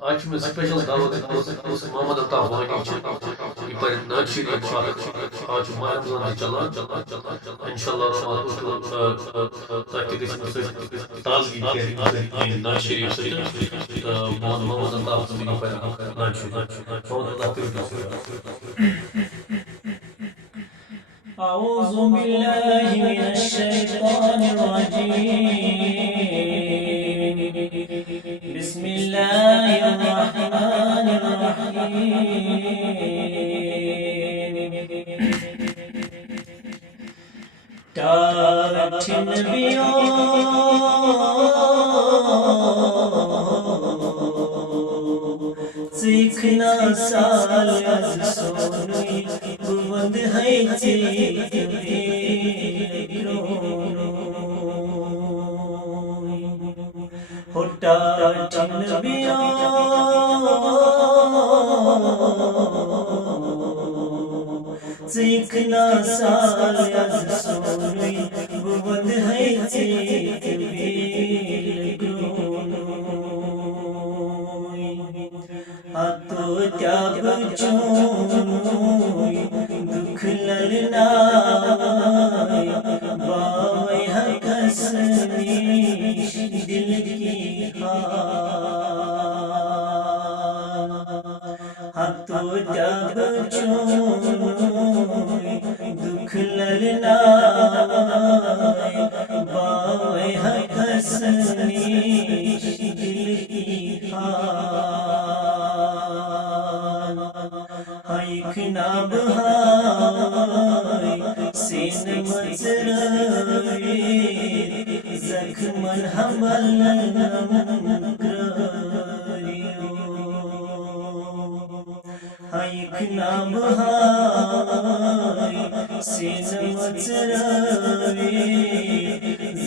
آج میں سپیشل دعوت محمد الطاف وانی یہ پر نعت شریف آج ماہ رمضان چلان انشاءاللہ الرحمن تاکہ گژھِ تازگی نعت شریف سۭتۍ محمد الطاف وانی پر نعت شریف محمد الطاف أعوذ بالله من الشيطان الرجيم بسم الله الرحمن الرحيم ٹاٹھ نبیوں سیکھنا سال از سونوی بوند ہے ٹاٹھ نبیوں سیکھنا سال از سونوی بوند ہے تو جب چون دکھ للنا باوی حکسنی دل کی حال تو جب چون دکھ للنا باوی حکسنی دل کی حال ایک ناب ہائی سین مزروی زخمن حمل نمکریو ایک ناب ہائی سین مزروی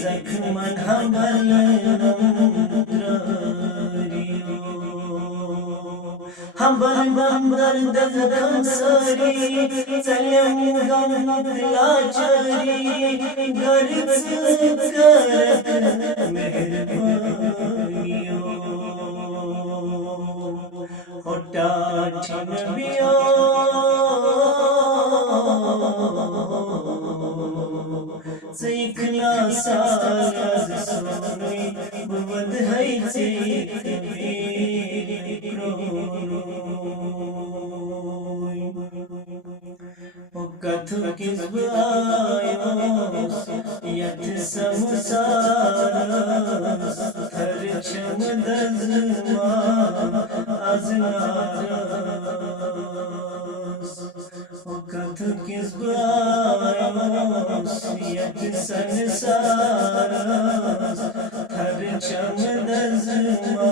زخمن حمل نمکریو ہم بندر دزکم سری چلیم گم لاچری گرز کرک مہربانیو ٹاٹھ نبیوں سیکھنا سال از سونوی بوند ہے کتھو کذب آیوس یت سمسارس تھر چم دزما از نارس کتھو کذب آیوس یت سنسارس تھر چم دزما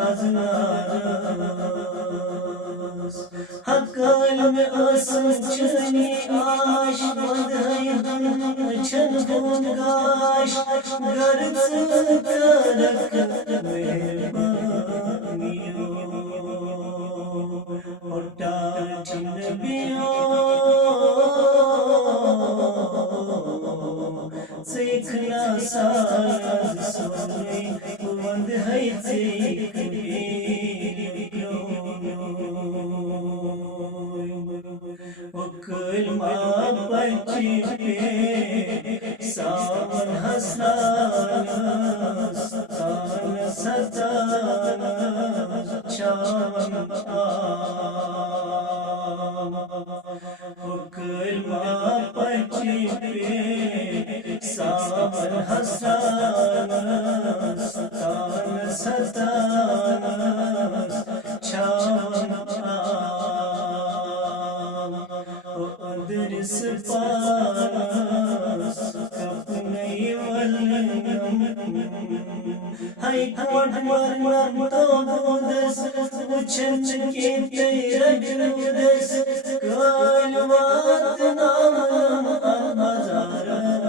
از نارس حقال میں آسم چنی آش بند ہے چھن گون گاش گرز کرک مہربانیو ٹاٹھ نبیوں سیکھنا سال از سونوی بوند ہے کلمہ پچی پہ سامن حسانس تان ستانس چان کلمہ پچی پہ سامن حسانس تان ستانس چان درس پاس کپنی ولنم ہے کوٹ مرم تو دس اچھن کی تیرک دس کالوات نام ہزارس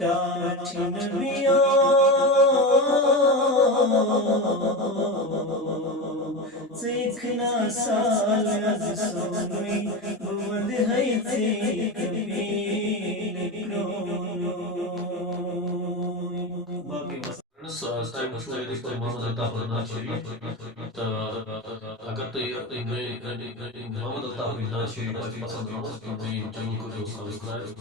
ٹاٹھ نبیوں سیکھنا سال از سونوی بوند ہے کبیر کرونو تمہیں وچھو یہ محمد الطاف ناز شریف تو اگر تھی محمد الطاف ناز شریف پسند آمت تو میری چینل کو سبسکرائب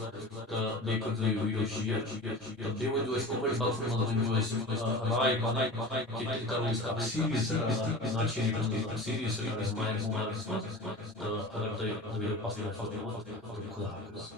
تو بیٚیہِ کٔرۍزیو یہِ ویٖڈیو شِیر تہٕ بیٚیہِ ؤنۍزیو اَسہِ کومنٹ باکسَس منٛز ؤنۍزیو اَسہِ رائے پَنٕنۍ کہِ تیٚلہِ کَرو أسۍ اکھ سیٖریٖز ناز شریفَس منٛز اکھ سیٖریٖز رٔٹِو أسۍ ماہِ مُبارکَس منٛز تہٕ اگر تۄہہِ ویٖڈیو پسنٛد آسہِ تہٕ خدا حافظ